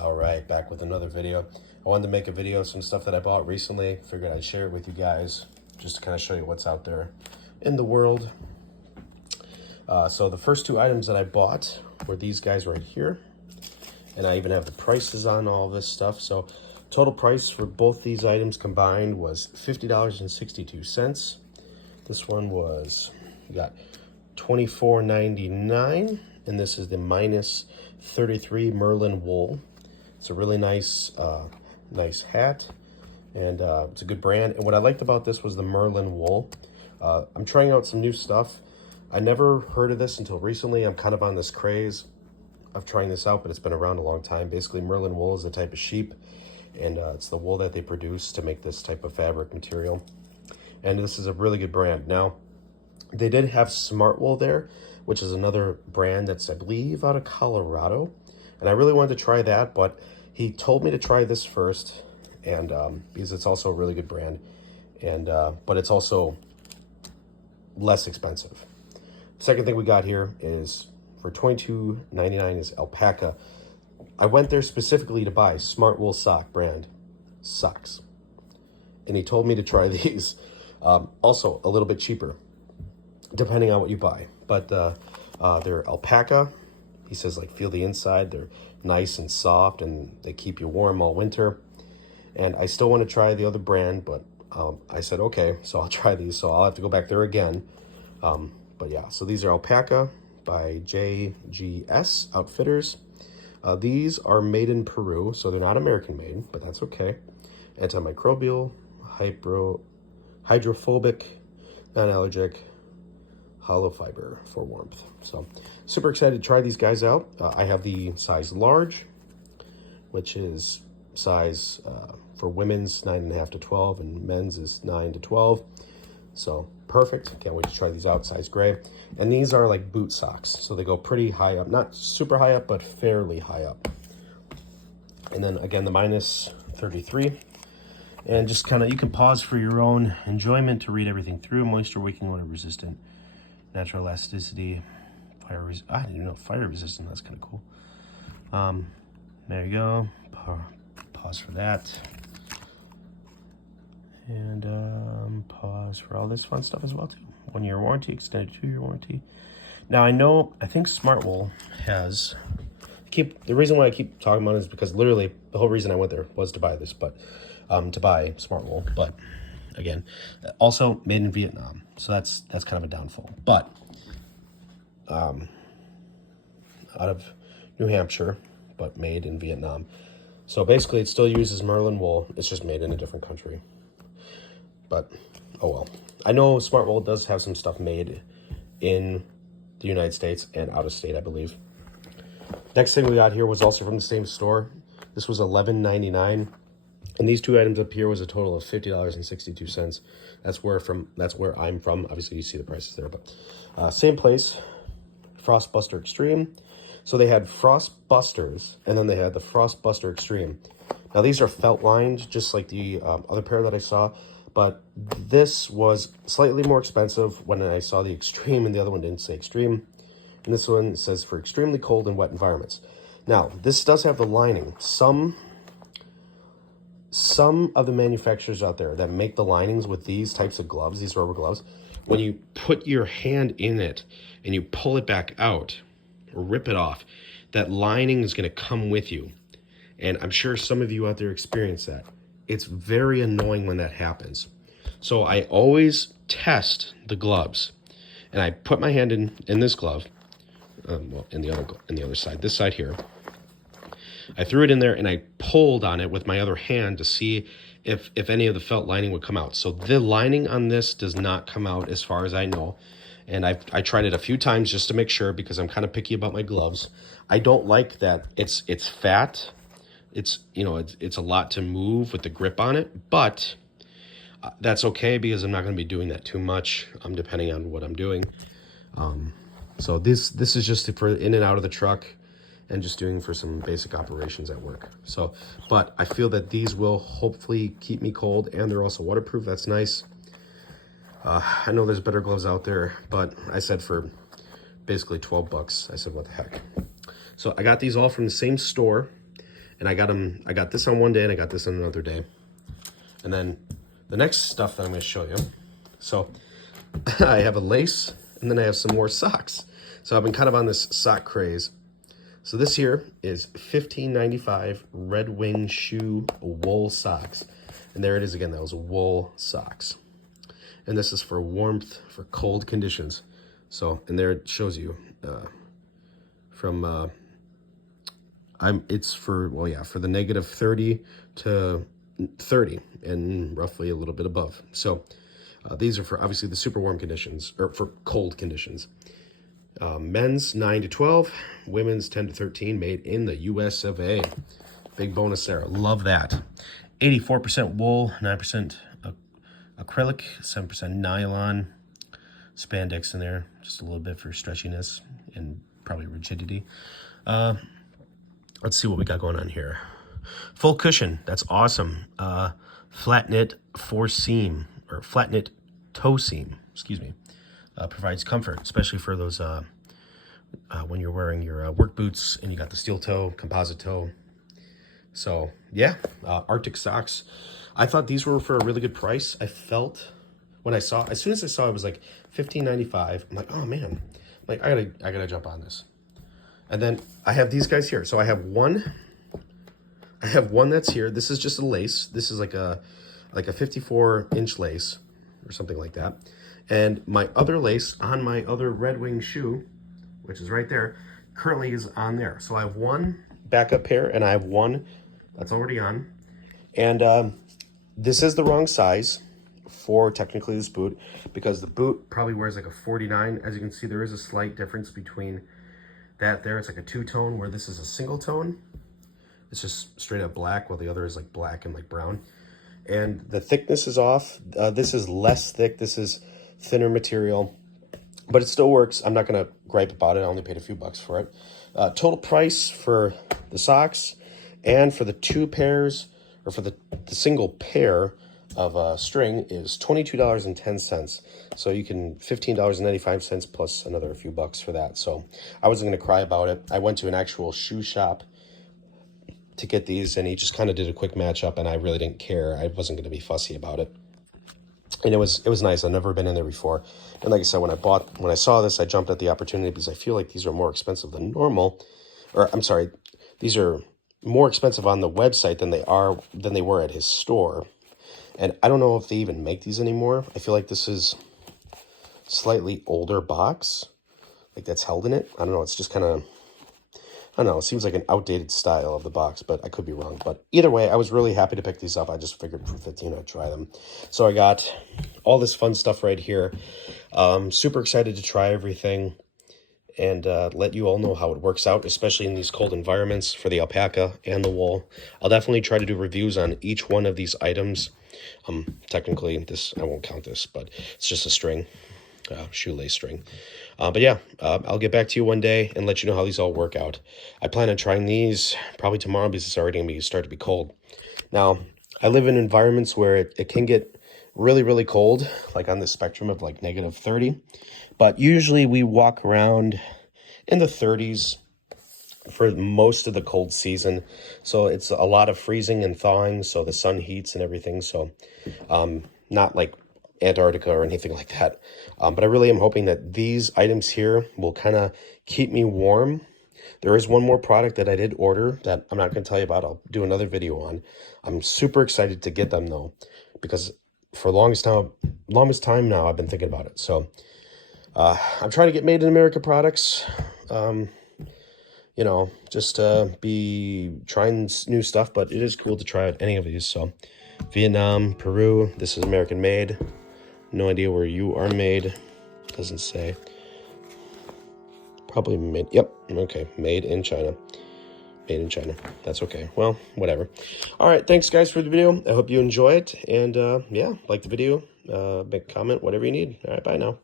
All right, back with another video. I wanted to make a video of some stuff that I bought recently. Figured I'd share it with you guys just to kind of show you what's out there in the world. So the first two items that I bought were these guys right here. And I even have the prices on all this stuff. So total price for both these items combined was $50.62. This one was, you got $24.99, and this is the minus 33 Merlin wool. It's a really nice nice hat, and it's a good brand. And what I liked about this was the Merlin wool. I'm trying out some new stuff. I never heard of this until recently. I'm kind of on this craze of trying this out, but it's been around a long time. Basically, Merlin wool is a type of sheep, and it's the wool that they produce to make this type of fabric material. And this is a really good brand. Now, they did have Smart Wool there, which is another brand that's, I believe, out of Colorado. And I really wanted to try that, but he told me to try this first, and because it's also a really good brand, and but it's also less expensive. Second thing we got here is for $22.99 is alpaca. I went there specifically to buy Smart Wool sock brand socks, and he told me to try these. Also a little bit cheaper, depending on what you buy. But they're alpaca. He says, like, feel the inside. They're nice and soft, and they keep you warm all winter. And I still want to try the other brand, but I said, okay, so I'll try these. So I'll have to go back there again. But yeah, so these are alpaca by JGS Outfitters. These are made in Peru, so they're not American made, but that's okay. Antimicrobial, hydrophobic, non-allergic, hollow fiber for warmth. So super excited to try these guys out. I have the size large, which is size for women's 9.5 to 12, and men's is 9 to 12. So perfect. Can't wait to try these out. Size gray. And these are like boot socks, so they go pretty high up. Not super high up, but fairly high up. And then again, the minus 33. And just kind of, you can pause for your own enjoyment to read everything through. Moisture wicking, water resistant, natural elasticity, I didn't even know fire resistant. That's kind of cool. There you go. Pause for that. And pause for all this fun stuff as well too. 1 year warranty, extended 2 year warranty. Now I think Smart Wool has, the reason why I keep talking about it is because literally the whole reason I went there was to buy this, but to buy Smart Wool. But again, also made in Vietnam, so that's kind of a downfall. But out of New Hampshire, but made in Vietnam. So basically it still uses Merlin wool, it's just made in a different country. But oh well. I know Smart Wool does have some stuff made in the United States and out of state, I believe. Next thing we got here was also from the same store. This was $11.99. And these two items up here was a total of $50.62. That's where I'm from. Obviously, you see the prices there, but same place, Frostbuster Extreme. So they had Frostbusters, and then they had the Frostbuster Extreme. Now these are felt lined, just like the other pair that I saw, but this was slightly more expensive when I saw the Extreme, and the other one didn't say Extreme. And this one says for extremely cold and wet environments. Now this does have the lining. Some of the manufacturers out there that make the linings with these types of gloves, these rubber gloves, when you put your hand in it and you pull it back out or rip it off, that lining is going to come with you. And I'm sure some of you out there experience that. It's very annoying when that happens. So I always test the gloves, and I put my hand in this glove, well, in the other side, this side here. I threw it in there and I pulled on it with my other hand to see if any of the felt lining would come out. So the lining on this does not come out as far as I know. And I tried it a few times just to make sure, because I'm kind of picky about my gloves. I don't like that it's fat. It's, you know, it's a lot to move with the grip on it, but that's okay because I'm not going to be doing that too much, depending on what I'm doing. So this is just for in and out of the truck, and just doing for some basic operations at work. So, but I feel that these will hopefully keep me cold, and they're also waterproof. That's nice. I know there's better gloves out there, but I said for basically 12 bucks, I said, what the heck. So I got these all from the same store, And I got this on one day and I got this on another day. And then the next stuff that I'm going to show you. So I have a lace and then I have some more socks. So I've been kind of on this sock craze. So this here is $15.95 Red Wing Shoe wool socks. And there it is again, those wool socks. And this is for warmth, for cold conditions. So, and there it shows you it's for, well, yeah, for the negative 30 to 30 and roughly a little bit above. So these are for obviously the super warm conditions, or for cold conditions. Men's 9 to 12, women's 10 to 13, made in the US of A. Big bonus there. Love that. 84% wool, 9% acrylic, 7% nylon, spandex in there, just a little bit for stretchiness and probably rigidity. Let's see what we got going on here. Full cushion, that's awesome. Flat knit four-seam, or flat knit toe seam, excuse me. Provides comfort, especially for those when you're wearing your work boots and you got the steel toe, composite toe. So yeah, Arctic socks. I thought these were for a really good price. I felt when I saw, as soon as I saw it was like $15.95, I'm like, oh man, like I gotta jump on this. And then I have these guys here. So I have one that's here. This is just a lace. This is like a 54-inch lace or something like that. And my other lace on my other Red Wing shoe, which is right there, currently is on there. So I have one backup pair and I have one that's already on. And this is the wrong size for technically this boot, because the boot probably wears like a 49. As you can see, there is a slight difference between that there. It's like a two-tone, where this is a single tone. It's just straight up black, while the other is like black and like brown. And the thickness is off. This is less thick. This is thinner material, but it still works. I'm not gonna gripe about it. I only paid a few bucks for it. Total price for the socks and for the two pairs, or for the single pair of string, is $22.10. So you can $15.95 plus another few bucks for that. So I wasn't gonna cry about it. I went to an actual shoe shop to get these, and he just kind of did a quick matchup, and I really didn't care. I wasn't gonna be fussy about it. And it was nice. I've never been in there before. And like I said, when I saw this, I jumped at the opportunity because I feel like these are more expensive than normal. Or I'm sorry, these are more expensive on the website than they were at his store. And I don't know if they even make these anymore. I feel like this is slightly older box, like that's held in it. I don't know. It's just kind of, I don't know. It seems like an outdated style of the box, but I could be wrong. But either way, I was really happy to pick these up. I just figured for 15, I'd try them. So I got all this fun stuff right here. Super excited to try everything and let you all know how it works out, especially in these cold environments for the alpaca and the wool. I'll definitely try to do reviews on each one of these items. Technically, I won't count this, but it's just a string, shoelace string. But yeah, I'll get back to you one day and let you know how these all work out. I plan on trying these probably tomorrow because it's already going to start to be cold. Now, I live in environments where it can get really, really cold, like on the spectrum of like negative 30. But usually we walk around in the 30s for most of the cold season. So it's a lot of freezing and thawing, so the sun heats and everything. So not like Antarctica or anything like that. But I really am hoping that these items here will kind of keep me warm. There is one more product that I did order that I'm not going to tell you about. I'll do another video on. I'm super excited to get them though, because for the longest time now, I've been thinking about it. So I'm trying to get made in America products. You know, just be trying new stuff, but it is cool to try out any of these. So Vietnam, Peru, this is American made. No idea where you are made. Doesn't say. Probably made, yep, okay, made in China. Made in China. That's okay. Well, whatever. All right, thanks guys for the video. I hope you enjoy it. And yeah, like the video, make a comment, whatever you need. All right, bye now.